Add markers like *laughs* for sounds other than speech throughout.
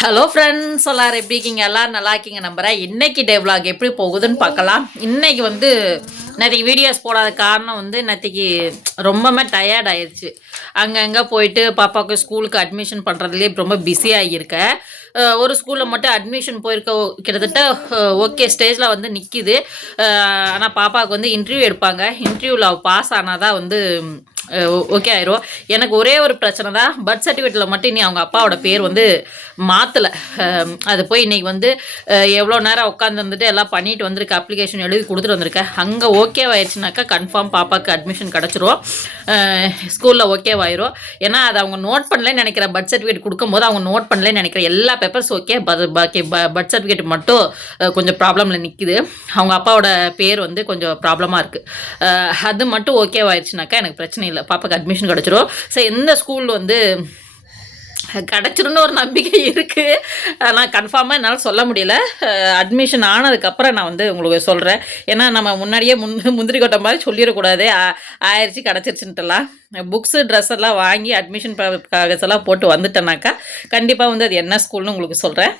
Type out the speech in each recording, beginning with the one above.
Hello friends எல்லாரும் எப்படி இருக்கீங்க? எல்லாரும் நல்லா இருக்கீங்க நம்புகிறேன் இன்னைக்கு டே எப்படி போகுதுன்னு பார்க்கலாம். இன்னைக்கு வந்து நேற்றுக்கு வீடியோஸ் போடாத காரணம் வந்து நேற்றுக்கு ரொம்பவே டயர்ட் ஆயிடுச்சு அங்கங்கே போயிட்டு பாப்பாவுக்கு ஸ்கூலுக்கு அட்மிஷன் பண்ணுறதுலேயே ரொம்ப பிஸி ஆகியிருக்கேன். ஒரு ஸ்கூலில் மட்டும் அட்மிஷன் போயிருக்க கிட்டத்தட்ட ஓகே ஸ்டேஜில் வந்து நிற்கிது ஆனால் பாப்பாவுக்கு வந்து இன்டர்வியூ எடுப்பாங்க. இன்டர்வியூவில் பாஸ் ஆனால் தான் வந்து ஓகே ஆயிரும். எனக்கு ஒரே ஒரு பிரச்சனை தான். பர்த் சர்டிஃபிகேட்டில் மட்டும் இனி அவங்க அப்பாவோட பேர் வந்து மாற்றலை அது போய் இன்றைக்கி வந்து எவ்வளோ நேரம் உட்காந்துருந்துட்டு எல்லாம் பண்ணிட்டு வந்திருக்கேன் அப்ளிகேஷன் எழுதி கொடுத்துட்டு வந்திருக்கேன் அங்கே ஓகே ஆயிடுச்சுனாக்கா கன்ஃபார்ம் பாப்பாவுக்கு அட்மிஷன் கிடச்சிரும். ஸ்கூலில் ஓகேவாயிரும் ஏன்னா அது அவங்க நோட் பண்ணலன்னு நினைக்கிறேன். பர்த் சர்டிஃபிகேட் கொடுக்கும்போது அவங்க நோட் பண்ணலன்னு நினைக்கிறேன். எல்லா பேப்பர்ஸ் ஓகே பாக்கி பர்த் சர்டிஃபிகேட் மட்டும் கொஞ்சம் ப்ராப்ளமில் நிற்கிது அவங்க அப்பாவோட பேர் வந்து கொஞ்சம் ப்ராப்ளமாக இருக்குது அது மட்டும் ஓகேவாயிருச்சுனாக்கா எனக்கு பிரச்சனை இல்லை. பாப்பாக்கு அட்மிஷன் கிடச்சிரும். ஸோ எந்த ஸ்கூல் வந்து கிடச்சிருன்னு ஒரு நம்பிக்கை இருக்குது ஆனால் கன்ஃபார்மாக என்னால் சொல்ல முடியல. அட்மிஷன் ஆனதுக்கப்புறம் நான் வந்து உங்களுக்கு சொல்கிறேன் ஏன்னா நம்ம முன்னாடியே முன் முந்திரி கொட்டை மாதிரி சொல்லிடக்கூடாது. ஆ- ஆயிடுச்சு கிடச்சிருச்சுன்ட்டுலாம். புக்ஸு ட்ரெஸ் எல்லாம் வாங்கி அட்மிஷன் காகஸ் எல்லாம் போட்டு வந்துட்டேனாக்கா கண்டிப்பாக வந்து அது என்ன ஸ்கூல்னு உங்களுக்கு சொல்கிறேன்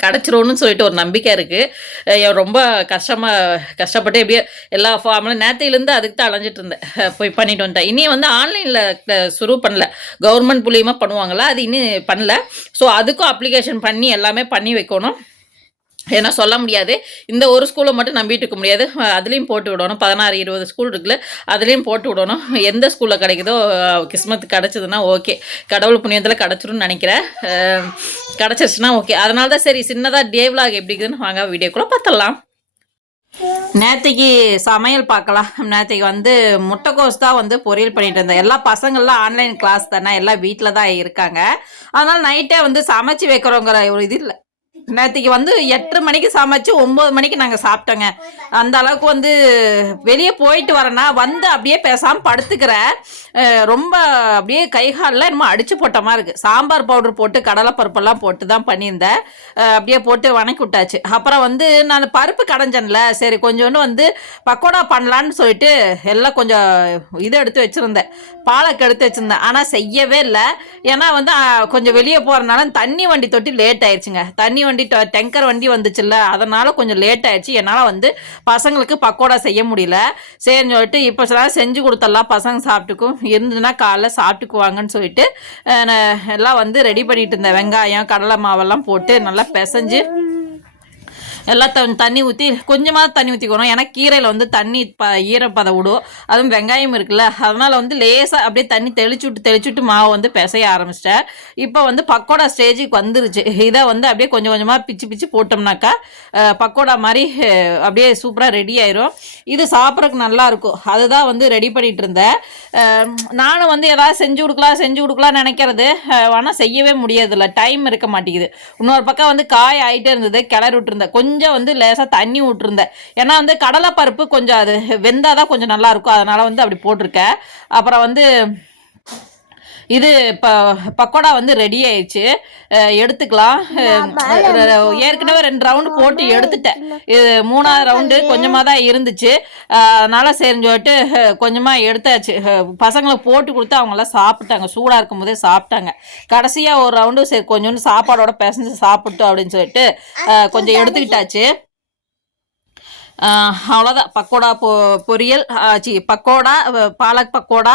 கிடச்சிரும்னு சொல்லிட்டு ஒரு நம்பிக்கை இருக்குது ரொம்ப கஷ்டமாக கஷ்டப்பட்டு எப்படியோ எல்லா ஃபார்ம்லும் நேத்தையிலேருந்து அதுக்கு தான் அலைஞ்சிட்டு இருந்தேன். போய் பண்ணிட்டு வந்துட்டேன். இனி வந்து ஆன்லைனில் சுரு பண்ணல. கவர்மெண்ட் மூலியமாக பண்ணுவாங்களா? அது இன்னும் பண்ணல. ஸோ அதுக்கும் அப்ளிகேஷன் பண்ணி எல்லாமே பண்ணி வைக்கணும். ஏன்னா சொல்ல முடியாது. இந்த ஒரு ஸ்கூலை மட்டும் நம்பிட்டு இருக்க முடியாது. அதுலேயும் போட்டு விடணும். பதினாறு இருபது ஸ்கூல் இருக்குல்ல அதுலேயும் போட்டு விடணும். எந்த ஸ்கூலில் கிடைக்குதோ அஹ் கிஸ்மத்து கிடச்சிதுன்னா ஓகே. கடவுள் புண்ணியத்தில் கிடச்சிரும்னு நினைக்கிறேன். கிடச்சிருச்சுன்னா ஓகே. அதனால தான் சரி சின்னதாக டே எப்படி இருக்குதுன்னு வாங்க வீடியோக்குள்ளே பார்த்துடலாம். நேற்றுக்கு சமையல் பார்க்கலாம். நேற்றுக்கு வந்து முட்டைக்கோஸ் தான் வந்து பொரியல் பண்ணிட்டு இருந்தேன். எல்லா பசங்கள்லாம் ஆன்லைன் கிளாஸ் தானே எல்லாம் வீட்டில் தான் இருக்காங்க. அதனால நைட்டே வந்து சமைச்சு வைக்கிறோங்கிற ஒரு இது இல்லை. நேற்றுக்கு வந்து எட்டு மணிக்கு சமைச்சு ஒம்பது மணிக்கு நாங்கள் சாப்பிட்டோங்க. அந்த அளவுக்கு வந்து வெளியே போயிட்டு வரேன்னா வந்து அப்படியே பேசாமல் படுத்துக்கிறேன் ரொம்ப அப்படியே கைகாலெலாம் என்னமோ அடிச்சு போட்ட மாதிரி இருக்குது சாம்பார் பவுடர் போட்டு கடலை பருப்பெல்லாம் போட்டு தான் பண்ணியிருந்தேன். அப்படியே போட்டு வணக்கி விட்டாச்சு. அப்புறம் வந்து நான் பருப்பு கடைஞ்சேன்ல சரி கொஞ்சோண்டு வந்து பக்கோடா பண்ணலான்னு சொல்லிட்டு எல்லாம் கொஞ்சம் இது எடுத்து வச்சுருந்தேன். பாலக்கு எடுத்து வச்சுருந்தேன். ஆனால் செய்யவே இல்லை. ஏன்னா வந்து கொஞ்சம் வெளியே போகிறனால தண்ணி வண்டி தொட்டி லேட் ஆயிடுச்சுங்க தண்ணி வண்டி வண்டி டெங்கர் வண்டி வந்துச்சுல்ல அதனால் கொஞ்சம் லேட் ஆயிடுச்சு. என்னால் வந்து பசங்களுக்கு பக்கோடா செய்ய முடியல. சரின்னு சொல்லிட்டு இப்போ சில செஞ்சு கொடுத்தலாம் பசங்க சாப்பிட்டுக்கும். இருந்ததுன்னா காலைல சாப்பிட்டுக்குவாங்கன்னு சொல்லிட்டு எல்லாம் வந்து ரெடி பண்ணிட்டு இருந்தேன். வெங்காயம் கடலை மாவெல்லாம் போட்டு நல்லா பிசைஞ்சு எல்லாம் தண்ணி ஊற்றி கொஞ்சமாக தண்ணி ஊற்றிக்கணும் ஏன்னா கீரையில் வந்து தண்ணி ப ஈரப்பதம் விடும். அதுவும் வெங்காயம் இருக்குல்ல அதனால் வந்து லேசாக அப்படியே தண்ணி தெளிச்சு விட்டு தெளிச்சு விட்டு மாவு வந்து பிசைய ஆரம்பிச்சிட்டேன். இப்போ வந்து பக்கோடா ஸ்டேஜுக்கு வந்துருச்சு. இதை வந்து அப்படியே கொஞ்சம் கொஞ்சமாக பிச்சு பிச்சு போட்டோம்னாக்கா பக்கோடா மாதிரி அப்படியே சூப்பராக ரெடி ஆயிரும். இது சாப்பிட்றதுக்கு நல்லா இருக்கும். அதுதான் வந்து ரெடி பண்ணிகிட்டு இருந்தேன். நானும் வந்து ஏதாவது செஞ்சு கொடுக்கலாம் செஞ்சு கொடுக்கலாம் நினைக்கிறது. ஆனால் செய்யவே முடியாதுல்ல டைம் இருக்க மாட்டேங்குது. இன்னொரு பக்கம் வந்து காய் ஆகிட்டே இருந்தது கிளறி விட்டுருந்தேன். கொஞ்சம் கொஞ்சம் வந்து லேசாக தண்ணி விட்டுருந்தேன் ஏன்னா வந்து கடலைப்பருப்பு கொஞ்சம் அது வெந்தாதான் தான் கொஞ்சம் நல்லா இருக்கும். அதனால் வந்து அப்படி போட்டிருக்கேன். அப்புறம் வந்து இது இப்போ பக்கோடா வந்து ரெடி ஆயிடுச்சு. எடுத்துக்கலாம். ஏற்கனவே ரெண்டு ரவுண்டு போட்டு எடுத்துட்டேன். இது மூணாவது ரவுண்டு கொஞ்சமாக தான் இருந்துச்சு. அதனால சரின்னு சொல்லிட்டு கொஞ்சமாக எடுத்தாச்சு. பசங்களுக்கு போட்டு கொடுத்து அவங்களாம் சாப்பிட்டாங்க. சூடாக இருக்கும் போதே சாப்பிட்டாங்க. கடைசியாக ஒரு ரவுண்டு சரி கொஞ்சோண்டு சாப்பாடோட பிசைஞ்சு சாப்பிட்டோம் அப்படின்னு சொல்லிட்டு கொஞ்சம் எடுத்துக்கிட்டாச்சு. அவ்வளோதான் பக்கோடா பொ பொரியல் ஆஹ் சி பக்கோடா பாலக் பக்கோடா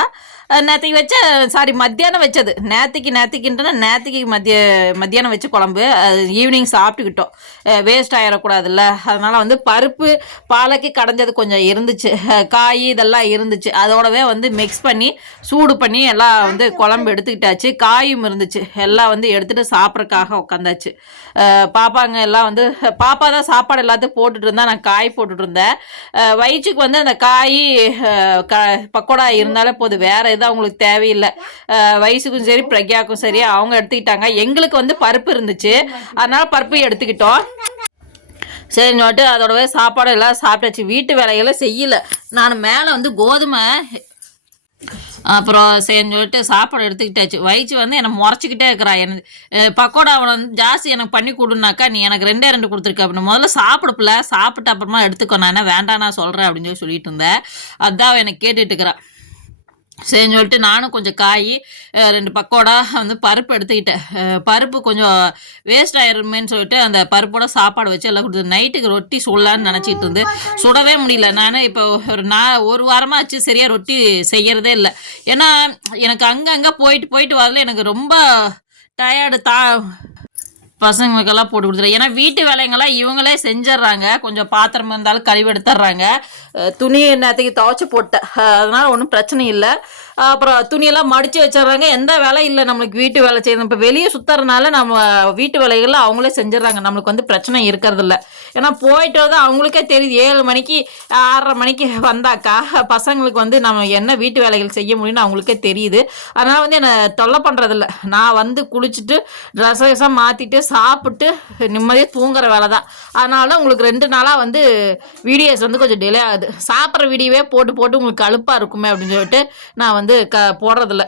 அஹ் நேத்திக்கு வச்ச சாரி மத்தியானம் வச்சது. நேத்திக்கு நேத்திக்கின்றன நேத்திக்கு மத்திய மத்தியானம் வச்ச குழம்பு. ஈவினிங் சாப்பிட்டுக்கிட்டோம். வேஸ்ட் ஆகிடக்கூடாதுல்ல அதனால் வந்து பருப்பு பாலைக்கு கடைஞ்சது கொஞ்சம் இருந்துச்சு. காய் இதெல்லாம் இருந்துச்சு. அதோடவே வந்து மிக்ஸ் பண்ணி சூடு பண்ணி எல்லாம் வந்து குழம்பு எடுத்துக்கிட்டாச்சு. காயும் இருந்துச்சு. எல்லாம் வந்து எடுத்துகிட்டு சாப்பிட்றக்காக உட்காந்தாச்சு பாப்பாங்க எல்லாம் வந்து பாப்பா தான் சாப்பாடு எல்லாத்தையும் போட்டுட்டு இருந்தா நான் காய் போட்டுட்டு இருந்தேன். வயிற்றுக்கு வந்து அந்த காய் க பக்கோடா இருந்தாலே போதும். வேற எதுவும் அவங்களுக்கு தேவையில்லை. வயசுக்கும் சரி பிரக்யாக்கும் சரி அவங்க எடுத்துக்கிட்டாங்க. எங்களுக்கு வந்து பருப்பு இருந்துச்சு. அதனால பருப்பு எடுத்துக்கிட்டோம். சரின்னு சொல்லிட்டு அதோடவே சாப்பாடு எல்லாம் சாப்பிட்டாச்சு. வீட்டு வேலைகளை செய்யல. நான் மேலே வந்து கோதுமை அப்புறம் சரின்னு சொல்லிட்டு சாப்பாடு எடுத்துக்கிட்டாச்சு. வயிற்று வந்து என்னை முறைச்சிக்கிட்டே இருக்கிறா. எனக்கு பக்கோடா அவனை வந்து ஜாஸ்தி எனக்கு பண்ணி கொடுனாக்கா நீ எனக்கு ரெண்டே ரெண்டு கொடுத்துருக்க. அப்படின்னு முதல்ல சாப்பிடப்பில்ல சாப்பிட்டு அப்புறமா எடுத்துக்கோ. நான் என்ன வேண்டாம் நான் சொல்கிறேன் அப்படின்னு சொல்லி சொல்லிட்டு இருந்தேன். அதான் அவன் எனக்கு கேட்டுட்டு இருக்கிறா. சரின்னு சொல்லிட்டு நானும் கொஞ்சம் காய் ரெண்டு பக்கோடா வந்து பருப்பு எடுத்துக்கிட்டேன். பருப்பு கொஞ்சம் வேஸ்ட் ஆயிருமேன்னு சொல்லிட்டு அந்த பருப்போட சாப்பாடு வச்சு எல்லாம் கொடுத்து நைட்டுக்கு ரொட்டி சுடலான்னு நினச்சிட்டு இருந்து சுடவே முடியல. நான் இப்போ ஒரு நான் ஒரு வாரமாக ஆச்சு சரியாக ரொட்டி செய்யறதே இல்லை. ஏன்னா எனக்கு அங்கங்கே போயிட்டு போயிட்டு வரல எனக்கு ரொம்ப டயர்டு தா பசங்களுக்கெல்லாம் போட்டு கொடுத்துரு ஏன்னா வீட்டு வேலைங்கெல்லாம் இவங்களே செஞ்சிடுறாங்க. கொஞ்சம் பாத்திரம் இருந்தாலும் கழுவி எடுத்துட்றாங்க. துணி நேற்றுக்கு துவைச்சி போட்டேன். அதனால் அதனால ஒன்றும் பிரச்சனை இல்லை. அப்புறம் துணியெல்லாம் மடித்து வச்சிடுறாங்க. எந்த வேலை இல்லை நம்மளுக்கு வீட்டு வேலை செய்யணும் இப்போ வெளியே சுற்றுறதுனால நம்ம வீட்டு வேலைகள்லாம் அவங்களே செஞ்சிடுறாங்க. நம்மளுக்கு வந்து பிரச்சனை இருக்கிறதில்ல. ஏன்னா போயிட்டு வந்து அவங்களுக்கே தெரியுது. ஏழு மணிக்கு ஆறரை மணிக்கு வந்தாக்கா பசங்களுக்கு வந்து நம்ம என்ன வீட்டு வேலைகள் செய்ய முடியும்னு அவங்களுக்கே தெரியுது. அதனால் வந்து என்னை தொல்லை பண்ணுறதில்ல நான் வந்து குளிச்சுட்டு ட்ரெஸ் ட்ரெஸ்ஸாக மாற்றிட்டு சாப்பிட்டு நிம்மதியாக தூங்குற வேலை தான் அதனால உங்களுக்கு ரெண்டு நாளாக வந்து வீடியோஸ் வந்து கொஞ்சம் டிலே ஆகுது. சாப்பிட்ற வீடியோவே போட்டு போட்டு உங்களுக்கு அலுப்பாக இருக்குமே அப்படின்னு சொல்லிட்டு நான் வந்து க போடுறதில்ல.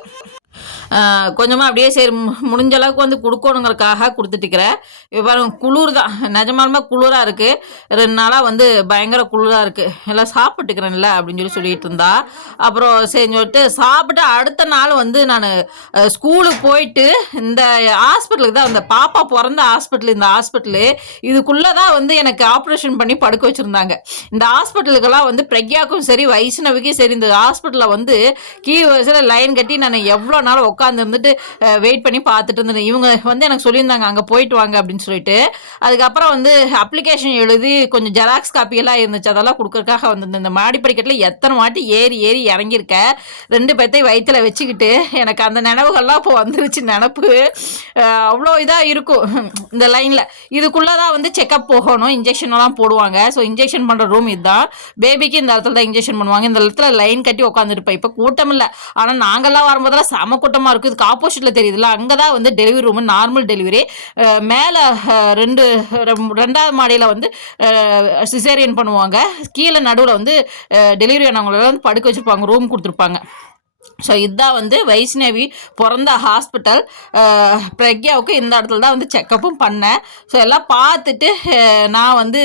கொஞ்சமாக அப்படியே சரி மு- முடிஞ்ச அளவுக்கு வந்து கொடுக்கணுங்கிறதுக்காக கொடுத்துட்டுக்கிறேன் இப்போ பாருங்க குளிர் தான் நிஜமாலுமே குளிராக இருக்குது ரெண்டு நாளாக வந்து பயங்கர குளிராக இருக்குது எல்லாம் சாப்பிட்டுக்கிறேன்ல அப்படின்னு சொல்லி சொல்லிட்டு இருந்தா. அப்புறம் சரின்னு சொல்லிட்டு சாப்பிட்டு அடுத்த நாள் வந்து நான் ஸ்கூலுக்கு போயிட்டு இந்த ஹாஸ்பிட்டலுக்கு தான் இந்த பாப்பா பிறந்த ஹாஸ்பிட்டல் இந்த ஹாஸ்பிட்டலு. இதுக்குள்ளே தான் வந்து எனக்கு ஆப்ரேஷன் பண்ணி படுக்க வச்சுருந்தாங்க. இந்த ஹாஸ்பிட்டலுக்கெல்லாம் வந்து பிரக்யாக்கும் சரி வைஷ்ணவிக்கும் சரி இந்த ஹாஸ்பிட்டலில் வந்து கீ வரிசையில் லைன் கட்டி நான் எவ்வளோ நாள் உட்காந்து இருந்துட்டு வெயிட் பண்ணி பார்த்துட்டு இருந்தேன். இவங்க வந்து எனக்கு சொல்லியிருந்தாங்க அங்கே போயிட்டு வாங்க அப்படின்னு சொல்லிட்டு. அதுக்கப்புறம் வந்து அப்ளிகேஷன் எழுதி கொஞ்சம் ஜெராக்ஸ் காப்பியெல்லாம் இருந்துச்சு. அதெல்லாம் கொடுக்கறக்காக வந்து இந்த மாடி படிக்கட்டில் எத்தனை வாட்டி ஏறி ஏறி இறங்கியிருக்கேன் ரெண்டு பேர்த்தையும் வயிற்றில் வச்சுக்கிட்டு எனக்கு அந்த நினைவுகள்லாம் இப்போ வந்துருச்சு நினப்பு. அவ்வளோ இதாக இருக்கும். இந்த லைனில் இதுக்குள்ளே தான் வந்து செக்கப் போகணும். இன்ஜெக்ஷன்லாம் போடுவாங்க. ஸோ இன்ஜெக்ஷன் பண்ணுற ரூம் இதுதான். பேபிக்கு இந்த இடத்துல தான் இன்ஜெக்ஷன் பண்ணுவாங்க. இந்த இடத்துல லைன் கட்டி உட்காந்துருப்பேன் இப்போ கூட்டம் இல்லை. ஆனால் நாங்கள்லாம் வரும்போதெல்லாம் செம கூட்டமாக இருக்கும். இதுக்கு ஆப்போசிட்டில் தெரியுதுல்ல அங்கே தான் வந்து டெலிவரி ரூம் நார்மல் டெலிவரி மேலே ரெண்டு ரெண்டாவது மாடியில் வந்து சிசேரியன் பண்ணுவாங்க. கீழே நடுவில் வந்து டெலிவரி ஆனவங்கள வந்து படுக்க வச்சுருப்பாங்க ரூம் கொடுத்துருப்பாங்க. ஸோ இதுதான் வந்து வைஷ்ணவி பிறந்த ஹாஸ்பிட்டல் பிரக்யாவுக்கு இந்த இடத்துல தான் வந்து செக்கப்பும் பண்ணேன். ஸோ எல்லாம் பார்த்துட்டு நான் வந்து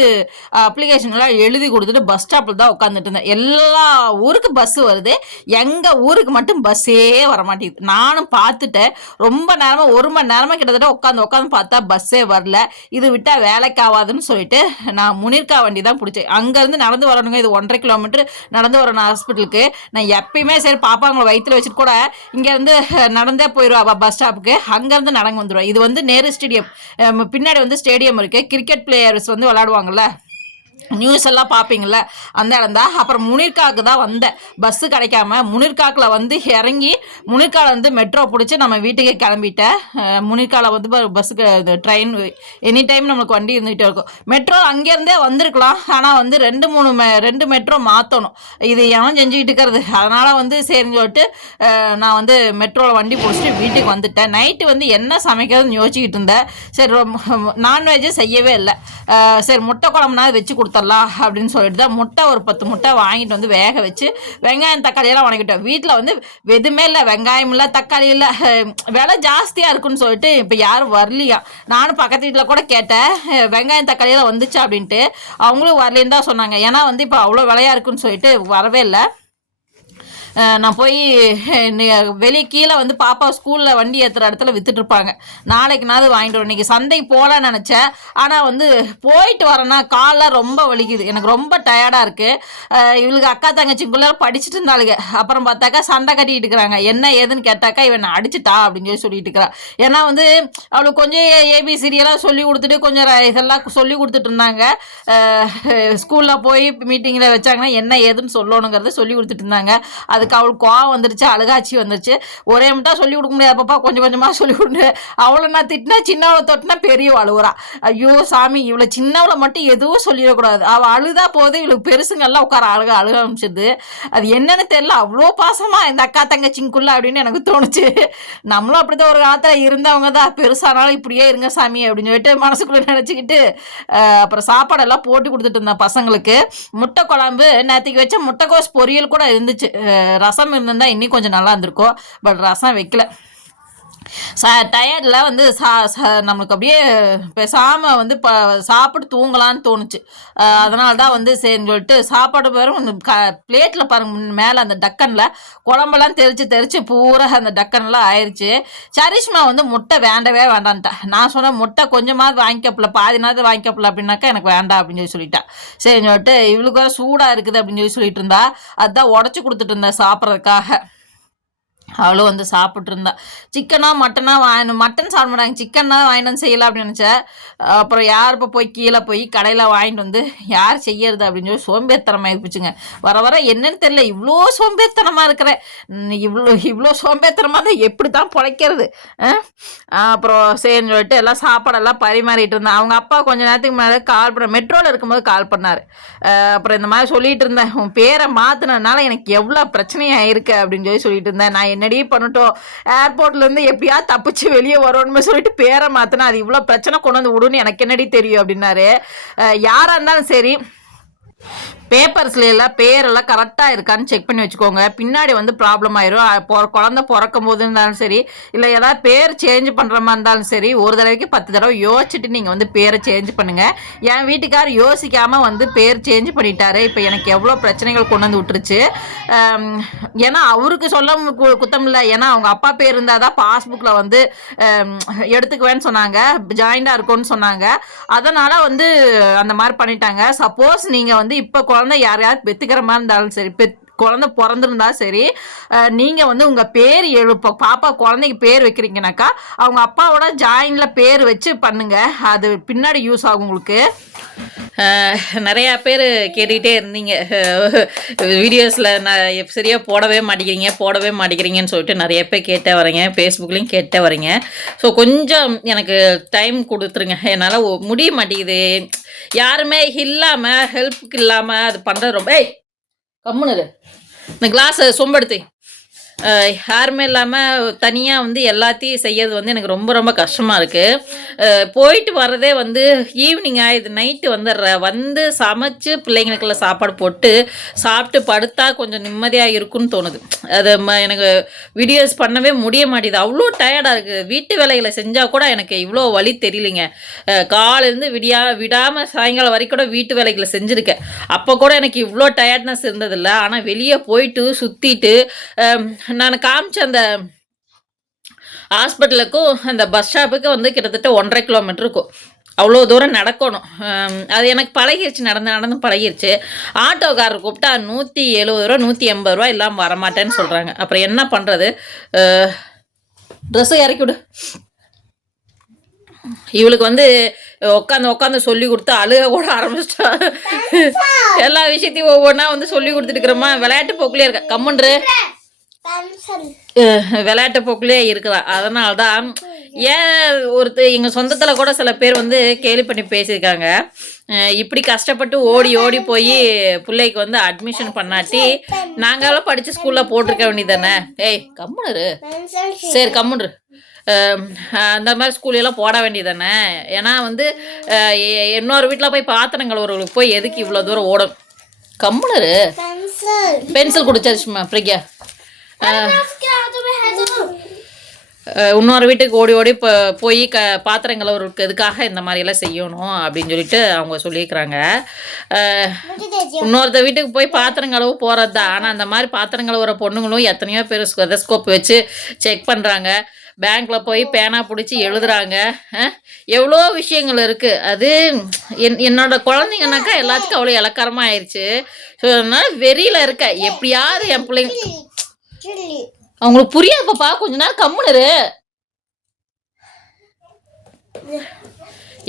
அப்ளிகேஷன்லாம் எழுதி கொடுத்துட்டு பஸ் ஸ்டாப்பில் தான் உட்காந்துட்டு இருந்தேன். எல்லா ஊருக்கு பஸ் வருது. எங்கள் ஊருக்கு மட்டும் பஸ்ஸே வர மாட்டேங்குது. நானும் பார்த்துட்டேன். ரொம்ப நேரமாக ஒரு மணி நேரமாக கிட்டத்தட்ட உட்காந்து உட்காந்து பார்த்தா பஸ்ஸே வரல. இது விட்டால் வேலைக்கு ஆகாதுன்னு சொல்லிட்டு நான் முனிர்கா வண்டி தான் பிடிச்சேன். அங்கேருந்து நடந்து வரணுங்க. இது ஒன்றரை கிலோமீட்டர் நடந்து வரணும் ஹாஸ்பிட்டலுக்கு நான் எப்பயுமே சரி பாப்பாங்களை வயிற்றுல வச்சுட்டு கூட இங்கேருந்து நடந்தே போயிடுவா பஸ் ஸ்டாப்புக்கு அங்கேருந்து நடந்து வந்துடுவா இது வந்து நேரு ஸ்டேடியம் பின்னாடி வந்து ஸ்டேடியம் இருக்குது கிரிக்கெட் பிளேயர்ஸ் வந்து விளாடுவாங்கல்ல நியூஸ் எல்லாம் பார்ப்பீங்கள அந்த இடம் தான் அப்புறம் முனிர்காக்கு தான் வந்தேன். பஸ்ஸு கிடைக்காம முனிர்காக்கில் வந்து இறங்கி முனிர்கால வந்து மெட்ரோ பிடிச்சி நம்ம வீட்டுக்கே கிளம்பிட்டேன். அஹ் முனிர்கால வந்து பஸ்ஸுக்கு ட்ரெயின் எனி டைம் நம்மளுக்கு வண்டி இருந்துகிட்டே இருக்கும். மெட்ரோ அங்கேருந்தே வந்திருக்கலாம். ஆனால் வந்து ரெண்டு மூணு மெ ரெண்டு மெட்ரோ மாற்றணும் இது எவன் செஞ்சுக்கிட்டு இருக்கிறது? அதனால் வந்து சரின்னு சொல்லிட்டு நான் வந்து மெட்ரோவில் வண்டி பிடிச்சிட்டு வீட்டுக்கு வந்துட்டேன். நைட்டு வந்து என்ன சமைக்கிறதுன்னு யோசிச்சுக்கிட்டு இருந்தேன். சரி நான்வெஜ்ஜு செய்யவே இல்லை. சரி முட்டை குழம்புனா வச்சு கொடுத்து கொடுத்துடலாம் அப்படின்னு சொல்லிட்டு தான் முட்டை ஒரு பத்து முட்டை வாங்கிட்டு வந்து வேக வச்சு வெங்காயம் தக்காளியெல்லாம் வணக்கிட்டோம். வீட்டில் வந்து எதுவுமே இல்லை வெங்காயம் இல்லை தக்காளி இல்லை. விலை ஜாஸ்தியாக இருக்குன்னு சொல்லிட்டு இப்போ யாரும் வரலையா? நானும் பக்கத்து வீட்டில் கூட கேட்டேன். வெங்காயம் தக்காளியெல்லாம் வந்துச்சு அப்படின்ட்டு. அவங்களும் வரலன்னு தான் சொன்னாங்க. ஏன்னா வந்து இப்போ அவ்வளோ விலையா இருக்குன்னு சொல்லிட்டு வரவே இல்லை. நான் போய் *laughs* வெளியே கீழே வந்து பாப்பா ஸ்கூலில் வண்டி ஏற்றுற இடத்துல வித்துட்டு இருப்பாங்க நாளைக்கு நாள் வாங்கிட்டு வரேன் இன்னைக்கு சந்தைக்கு போகலான்னு நினச்சேன். ஆனால் வந்து போயிட்டு வரேன்னா கால்லாம் ரொம்ப வலிக்குது. எனக்கு ரொம்ப டயர்டாக இருக்குது இவளுக்கு அக்கா தங்கச்சிக்குள்ளே படிச்சுட்டு இருந்தாளுங்க. அப்புறம் பார்த்தாக்கா சண்டை கட்டிக்கிட்டு இருக்கிறாங்க. என்ன ஏதுன்னு கேட்டாக்கா இவன் அடிச்சிட்டா அப்படின்னு சொல்லி சொல்லிட்டு இருக்கிறா. ஏன்னா வந்து அவளுக்கு கொஞ்சம் ஏபிசிடியெல்லாம் சொல்லி கொடுத்துட்டு கொஞ்சம் ர- இதெல்லாம் சொல்லி கொடுத்துட்டு இருந்தாங்க. ஸ்கூலில் போய் மீட்டிங்கில் வச்சாங்கன்னா என்ன ஏதுன்னு சொல்லணுங்கிறத சொல்லி கொடுத்துட்டு இருந்தாங்க. அதுக்கு அவளுக்கு கோவம் வந்துருச்சு அழுகாச்சி வந்துருச்சு. ஒரே மட்டும் சொல்லி கொடுக்க முடியாது பாப்பா. கொஞ்சம் கொஞ்சமாக சொல்லி கொடுங்க அவளை நான் திட்டினா சின்னவளை தொட்டினா பெரியவள் அழுகுறா ஐயோ சாமி இவ்வளோ சின்னவளை மட்டும் எதுவும் சொல்லிடக்கூடாது. அவள் அழுதா போது இவளுக்கு பெருசுங்கெல்லாம் உட்கார அழுக அழுக ஆரம்பிச்சிது அது என்னன்னு தெரியல. அவ்வளோ பாசமாக இந்த அக்கா தங்கச்சிங்குள்ள அப்படின்னு எனக்கு தோணுச்சு. நம்மளும் அப்படிதான் ஒரு காலத்தில் இருந்தவங்க தான். பெருசானாலும் இப்படியே இருங்க சாமி அப்படின்னு சொல்லிட்டு மனசுக்குள்ளே நினச்சிக்கிட்டு அப்புறம் சாப்பாடெல்லாம் போட்டு கொடுத்துட்டு இருந்தேன் பசங்களுக்கு. முட்டை குழம்பு நேற்றுக்கு வச்ச முட்டைக்கோஸ் பொரியல் கூட இருந்துச்சு. ரசம் இருந்திருந்தா இன்னும் கொஞ்சம் நல்லா இருந்திருக்கும். பட் ரசம் வைக்கல. ச டயர்டில் வந்து சா ச நம்மளுக்கு அப்படியே பேசாமல் வந்து ப சாப்பிட்டு தூங்கலான்னு தோணுச்சு. அதனால தான் வந்து சரின்னு சொல்லிட்டு சாப்பாடு பேரும் க பிளேட்டில் பாருங்க மேலே அந்த டக்கனில் குழம்பெல்லாம் தெரிச்சு தெரிச்சு பூரா அந்த டக்கன்லாம் ஆயிடுச்சு சரிஷ்மா வந்து முட்டை வேண்டவே வேண்டான்ட்டா. நான் சொன்னேன் முட்டை கொஞ்சமாவது வாங்கிக்கப்பில்ல பாதி நேரத்தில் வாங்கிக்கப்பல அப்படின்னாக்கா எனக்கு வேண்டாம் அப்படின்னு சொல்லி சொல்லிட்டா. சரின்னு சொல்லிட்டு இவளுக்கு சூடாக இருக்குது அப்படின்னு சொல்லி சொல்லிட்டு இருந்தா அதுதான் உடச்சி கொடுத்துட்டு இருந்தேன் சாப்பிட்றதுக்காக. அவளும் வந்து சாப்பிட்டு இருந்தா சிக்கனா மட்டனா வாங்கணும் மட்டன் சாப்பிட மாட்டாங்க. சிக்கன்னா வாங்கிட்டு வந்து செய்யலாம் அப்படின்னு நினச்சேன் அப்புறம் யார் இப்போ போய் கீழே போய் கடையில் வாங்கிட்டு வந்து யார் செய்யறது அப்படின்னு சொல்லி சோம்பேத்தனமாக இருப்பிச்சுங்க வர வர என்னன்னு தெரியல. இவ்வளோ சோம்பேத்தனமாக இருக்கிறேன் இவ்வளோ இவ்வளோ சோம்பேறித்தனமாக தான் எப்படி தான் பிழைக்கிறது? அப்புறம் சரின்னு சொல்லிட்டு எல்லாம் சாப்பாடெல்லாம் பரிமாறிட்டு இருந்தேன் அவங்க அப்பா கொஞ்ச நேரத்துக்கு மேலே கால் பண்ண மெட்ரோவில் இருக்கும்போது கால் பண்ணார். அப்புறம் இந்த மாதிரி சொல்லிட்டு இருந்தேன். உன் பேரை மாற்றினதுனால எனக்கு எவ்வளோ பிரச்சனையாக இருக்குது அப்படின்னு சொல்லி சொல்லிட்டு இருந்தேன். நான் என்னடி பண்ணட்டும்? ஏர்போர்ட்லேருந்து எப்படியா தப்பிச்சு வெளியே வரணும்னு சொல்லிட்டு பேரை மாற்றினா அது இவ்வளோ பிரச்சனை கொண்டு வந்து விடுன்னு எனக்கு என்னடி தெரியும் அப்படின்னாரு. அஹ் யாரா இருந்தாலும் சரி பேப்பர்ஸ்ல எல்லாம் பேரெல்லாம் கரெக்டாக இருக்கான்னு செக் பண்ணி வச்சுக்கோங்க. பின்னாடி வந்து ப்ராப்ளம் ஆயிரும். அஹ் குழந்தை பிறக்கும் போது இருந்தாலும் சரி இல்லை ஏதாவது பேர் சேஞ்ச் பண்ணுற மாதிரி இருந்தாலும் சரி ஒரு தடவைக்கு பத்து தடவை யோசிச்சுட்டு நீங்கள் வந்து பேரை சேஞ்ச் பண்ணுங்க. என் வீட்டுக்கார் யோசிக்காம வந்து பேர் சேஞ்ச் பண்ணிட்டாரு. இப்போ எனக்கு எவ்வளோ பிரச்சனைகள் கொண்டு வந்து விட்டுருச்சு. ஏன்னா அவருக்கு சொல்ல கு- குத்தம் இல்லை. ஏன்னா அவங்க அப்பா பேர் இருந்தால் தான் பாஸ்புக்கில் வந்து எடுத்துக்குவேன்னு சொன்னாங்க. ஜாயிண்டாக இருக்கும்னு சொன்னாங்க. அதனால் வந்து அந்த மாதிரி பண்ணிட்டாங்க. சப்போஸ் நீங்கள் வந்து இப்போ குழந்தை யாரையாவது பெற்றுக்கிற மாதிரி இருந்தாலும் சரி பெத் குழந்தை பிறந்திருந்தா சரி நீங்க வந்து உங்க பேர் எழுப்ப பாப்பா குழந்தைக்கு பேர் வைக்கிறீங்கனாக்கா அவங்க அப்பாவோட ஜாயின்ல பேர் வச்சு பண்ணுங்க. அது பின்னாடி யூஸ் ஆகும் உங்களுக்கு. நிறையா பேர் கேட்டுக்கிட்டே இருந்தீங்க. வீடியோஸில் நான் சரியாக போடவே மாட்டேங்கிறீங்க போடவே மாட்டேங்கிறீங்கன்னு சொல்லிட்டு நிறைய பேர் கேட்டே வரீங்க ஃபேஸ்புக்லேயும் கேட்டே வரீங்க ஸோ கொஞ்சம் எனக்கு டைம் கொடுத்துருங்க. என்னால் முடிய மாட்டேங்குது. யாருமே இல்லாமல் ஹெல்ப்புக்கு இல்லாமல் அது பண்ணுறது ரொம்ப ஏய் கம்முனு இந்த கிளாஸை சொம்பெடுத்து யாருமே இல்லாமல் தனியாக வந்து எல்லாத்தையும் செய்யறது வந்து எனக்கு ரொம்ப ரொம்ப கஷ்டமாக இருக்குது போயிட்டு வர்றதே வந்து ஈவினிங் ஆயிடுது. நைட்டு வந்துடுற. வந்து சமைச்சு பிள்ளைங்களுக்குள்ள சாப்பாடு போட்டு சாப்பிட்டு படுத்தா கொஞ்சம் நிம்மதியாக இருக்கும்னு தோணுது. அது ம- எனக்கு வீடியோஸ் பண்ணவே முடிய மாட்டேங்குது. அவ்வளோ டயர்டாக இருக்குது வீட்டு வேலைகளை செஞ்சால் கூட எனக்கு இவ்வளோ வழி தெரியலைங்க. அஹ் விடியா விடாமல் சாயங்காலம் வரைக்கும் கூட வீட்டு வேலைகளை செஞ்சுருக்கேன். அப்போ கூட எனக்கு இவ்வளோ டயர்ட்னஸ் இருந்ததில்ல. ஆனால் வெளியே போயிட்டு சுற்றிட்டு நான் காமிச்ச அந்த ஹாஸ்பிட்டலுக்கும் அந்த பஸ் ஸ்டாப்புக்கு வந்து கிட்டத்தட்ட ஒன்றரை கிலோமீட்டர் இருக்கும் அவ்வளோ தூரம் நடக்கணும். அது எனக்கு பழகிருச்சு நடந்து நடந்து பழகிருச்சு. ஆட்டோக்காரர் கூப்பிட்டா நூற்றி எழுபது ரூபா நூற்றி எண்பது ரூபா இல்லாமல் வரமாட்டேன்னு சொல்கிறாங்க அப்புறம் என்ன பண்ணுறது ட்ரெஸ்ஸை இறக்கி விடு. இவளுக்கு வந்து உட்காந்து உட்காந்து சொல்லி கொடுத்து அழுக கூட ஆரம்பிச்சிட்டா. எல்லா விஷயத்தையும் ஒவ்வொன்றா வந்து சொல்லி கொடுத்துட்டு இருக்கிறோமா விளையாட்டு போக்குலேயே இருக்க. கம்முன்று விளையாட்டு போக்குலேயே இருக்கிறான் அதனால தான் ஏன் ஒருத்தர் எங்கள் சொந்தத்தில் கூட சில பேர் வந்து கேலி பண்ணி பேசியிருக்காங்க. இப்படி கஷ்டப்பட்டு ஓடி ஓடி போய் பிள்ளைக்கு வந்து அட்மிஷன் பண்ணாட்டி நாங்களாம் படித்த ஸ்கூலில் போட்டிருக்க வேண்டியதானே ஏய் கம்முனரு சரி கம்முன்று அந்த மாதிரி ஸ்கூலெல்லாம் போட வேண்டியதானே ஏன்னா வந்து இன்னொரு வீட்டில் போய் பாத்திரம் கழுவுறவங்களுக்கு போய் எதுக்கு இவ்வளோ தூரம் ஓடும்? கம்முனரு பென்சில் குடிச்சாச்சுமா பிரியா இன்னொரு வீட்டுக்கு ஓடி ஓடி இப்போ போய் க பாத்திரம் ஒரு எதுக்காக இந்த மாதிரியெல்லாம் செய்யணும் அப்படின்னு சொல்லிட்டு அவங்க சொல்லியிருக்கிறாங்க. இன்னொருத்த வீட்டுக்கு போய் பாத்திரம் கழுவு போகிறது தான் ஆனால் அந்த மாதிரி பாத்திரம் கழுவுற பொண்ணுங்களும் எத்தனையோ பேர் ஸ்கோப் வச்சு செக் பண்ணுறாங்க பேங்க்கில் போய் பேனா பிடிச்சி எழுதுறாங்க. எவ்வளோ விஷயங்கள் இருக்குது அது என் என்னோட குழந்தைங்கனாக்கா எல்லாத்துக்கும் அவ்வளோ இலக்காரமாக ஆயிடுச்சு ஸோ அதனால் வெறியில் இருக்க. எப்படியாவது என் பிள்ளைங்க அவங்களுக்கு புரியாது பாப்பா கொஞ்ச நேரம் கம்முனரு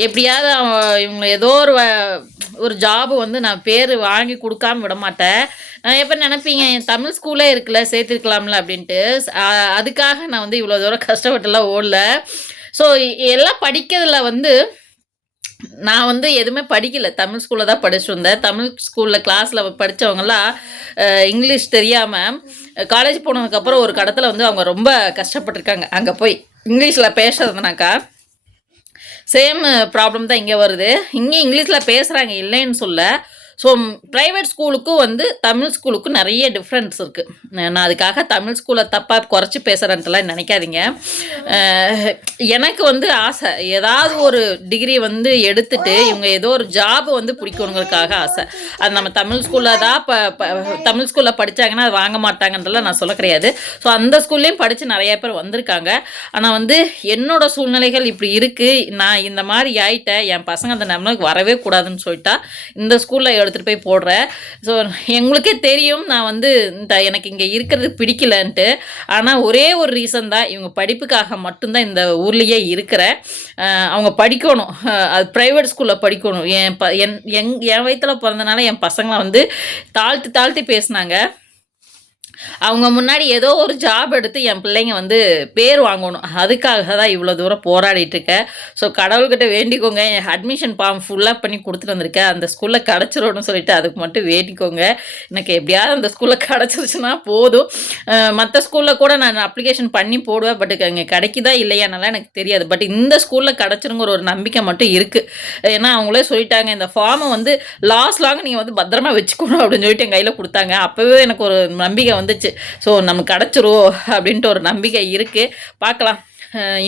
எப்படியாவது அவன் இவங்களை ஏதோ ஒரு வ- ஒரு ஜாப் வந்து நான் பேர் வாங்கி கொடுக்காம விட மாட்டேன். எப்போ நினைப்பீங்க என் தமிழ் ஸ்கூலே இருக்குல்ல சேர்த்துருக்கலாம்ல அப்படின்ட்டு. அதுக்காக நான் வந்து இவ்வளோ தூரம் கஷ்டப்பட்டுலாம் ஓடல. ஸோ எல்லாம் படிக்கிறதுல வந்து நான் வந்து எதுவுமே படிக்கல. தமிழ் ஸ்கூலில் தான் படிச்சுருந்தேன் தமிழ் ஸ்கூலில் கிளாஸில் படித்தவங்களாம் இங்கிலீஷ் தெரியாமல் காலேஜ் போனதுக்கப்புறம் ஒரு கடத்தில் வந்து அவங்க ரொம்ப கஷ்டப்பட்டிருக்காங்க. அங்கே போய் இங்கிலீஷில் பேசுறதுனாக்கா சேம் ப்ராப்ளம் தான் இங்கே வருது. இங்கே இங்கிலீஷில் பேசுகிறாங்க இல்லைன்னு சொல்ல ஸோ ப்ரைவேட் ஸ்கூலுக்கும் வந்து தமிழ் ஸ்கூலுக்கும் நிறைய டிஃப்ரென்ஸ் இருக்குது நான் அதுக்காக தமிழ் ஸ்கூலை தப்பாக குறைச்சி பேசுகிறேன்ட்டுலாம் நினைக்காதீங்க. எனக்கு வந்து ஆசை ஏதாவது ஒரு டிகிரி வந்து எடுத்துட்டு இவங்க ஏதோ ஒரு ஜாப் வந்து பிடிக்கணுங்கிறதுக்காக ஆசை. அது நம்ம தமிழ் ஸ்கூலில் தான் ப ப- தமிழ் ஸ்கூலில் படித்தாங்கன்னா அது வாங்க மாட்டாங்கன்றலாம் நான் சொல்ல கிடையாது. ஸோ அந்த ஸ்கூல்லேயும் படித்து நிறைய பேர் வந்திருக்காங்க. ஆனால் வந்து என்னோட சூழ்நிலைகள் இப்படி இருக்குது நான் இந்த மாதிரி ஆயிட்டேன். என் பசங்க அந்த நம்மளுக்கு வரவே கூடாதுன்னு சொல்லிட்டா இந்த ஸ்கூலில் எடுத்துகிட்டு போய் போடுறேன் ஸோ எங்களுக்கே தெரியும். நான் வந்து இந்த எனக்கு இங்கே இருக்கிறது பிடிக்கலன்ட்டு. ஆனால் ஒரே ஒரு ரீசன் தான் இவங்க படிப்புக்காக மட்டும்தான் இந்த ஊர்லேயே இருக்கிறேன் அவங்க படிக்கணும். அது ப்ரைவேட் ஸ்கூலில் படிக்கணும். என் ப என் எங் என் வயித்துல பிறந்தனால என் பசங்களை வந்து தாழ்த்து தாழ்த்தி பேசினாங்க. அவங்க முன்னாடி ஏதோ ஒரு ஜாப் எடுத்து என் பிள்ளைங்க வந்து பேர் வாங்கணும். அதுக்காக தான் இவ்வளோ தூரம் போராடிட்டு இருக்கேன் ஸோ கடவுள்கிட்ட வேண்டிக்கோங்க. என் அட்மிஷன் ஃபார்ம் ஃபுல்லாக பண்ணி கொடுத்துட்டு வந்திருக்கேன் அந்த ஸ்கூலில் கிடச்சிரும்னு சொல்லிட்டு அதுக்கு மட்டும் வேண்டிக்கோங்க. எனக்கு எப்படியாவது அந்த ஸ்கூலில் கிடச்சிருச்சுன்னா போதும். மற்ற ஸ்கூலில் கூட நான் அப்ளிகேஷன் பண்ணி போடுவேன். பட் அங்கே கிடைக்குதா இல்லையானலாம் எனக்கு தெரியாது. பட் இந்த ஸ்கூலில் கிடச்சிருங்கிற ஒரு நம்பிக்கை மட்டும் இருக்குது ஏன்னா அவங்களே சொல்லிட்டாங்க இந்த ஃபார்மை வந்து லாஸ்ட் லாங் நீங்கள் வந்து பத்திரமா வச்சுக்கணும் அப்படின்னு சொல்லிட்டு என் கையில் கொடுத்தாங்க. அப்போவே எனக்கு ஒரு நம்பிக்கை வந்து வந்துச்சு. ஸோ நமக்கு கிடச்சிரும் அப்படின்ட்டு ஒரு நம்பிக்கை இருக்குது பார்க்கலாம்.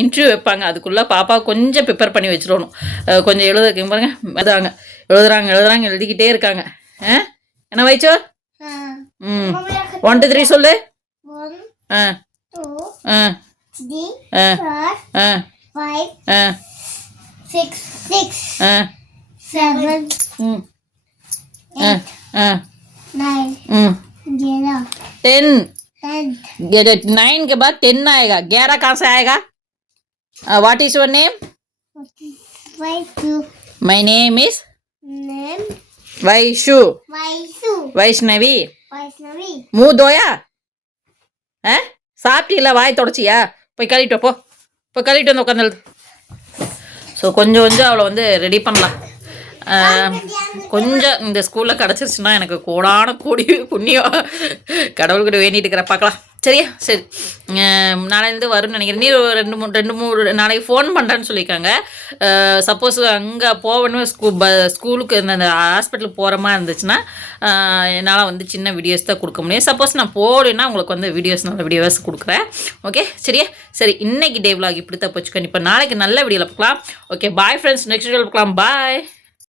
இன்டர்வியூ வைப்பாங்க. அதுக்குள்ளே பாப்பா கொஞ்சம் ப்ரிப்பேர் பண்ணி வச்சிடணும் கொஞ்சம் எழுத பாருங்க. எழுதுறாங்க. எழுதுறாங்க எழுதுறாங்க எழுதிக்கிட்டே இருக்காங்க. ஆ என்ன வயச்சோ ம். ஒன் டூ த்ரீ சொல்லு. ஆ. ஆ. ஆ. ஆ. ஆ. six, six, ஆ. seven, ம். ஆ. ஆ. टेन ten, नाइन के बाद टेन आएगा ग्यारह कहाँ से आएगा what is your name five, two, my name is name, Vaishu Vaisu, Vaishnavi Vaishnavi, மூ தோயா ஆ சாப்பிட்டீங்களா வாய் தொடச்சியா போய் கழுவிட்டு வா, போ போய் கழுவிட்டு வந்து உட்காந்து ஸோ கொஞ்சம் கொஞ்சம் அவளை வந்து ரெடி பண்ணலாம் ஆ, கொஞ்சம் இந்த ஸ்கூலில் கிடச்சிருச்சுன்னா எனக்கு கோடான கோடி புண்ணியம். கடவுள்கிட்ட வேண்டிட்டு இருக்கிறேன் பார்க்கலாம். சரியா? சரி. நாளையிலேருந்து வரும்னு நினைக்கிறேன். நீ ஒரு ரெண்டு மூணு ரெண்டு மூணு நாளைக்கு ஃபோன் பண்ணுறேன்னு சொல்லியிருக்காங்க. சப்போஸ் அங்கே போகணும் ஸ்கூ ப ஸ்கூலுக்கு இந்த அந்த ஹாஸ்பிட்டலுக்கு போகிற மாதிரி இருந்துச்சுன்னா என்னால் வந்து சின்ன வீடியோஸ் தான் கொடுக்க முடியும். சப்போஸ் நான் போகலைன்னா உங்களுக்கு வந்து வீடியோஸ் நல்ல வீடியோஸ் கொடுக்குறேன். ஓகே சரியா? சரி இன்னைக்கு டே விலாக் இப்படி தான் போச்சு இப்போ நாளைக்கு நல்ல வீடியோவில் பார்க்கலாம். ஓகே பாய் ஃப்ரெண்ட்ஸ் நெக்ஸ்ட் வீடியோவில் பார்க்கலாம். பாய்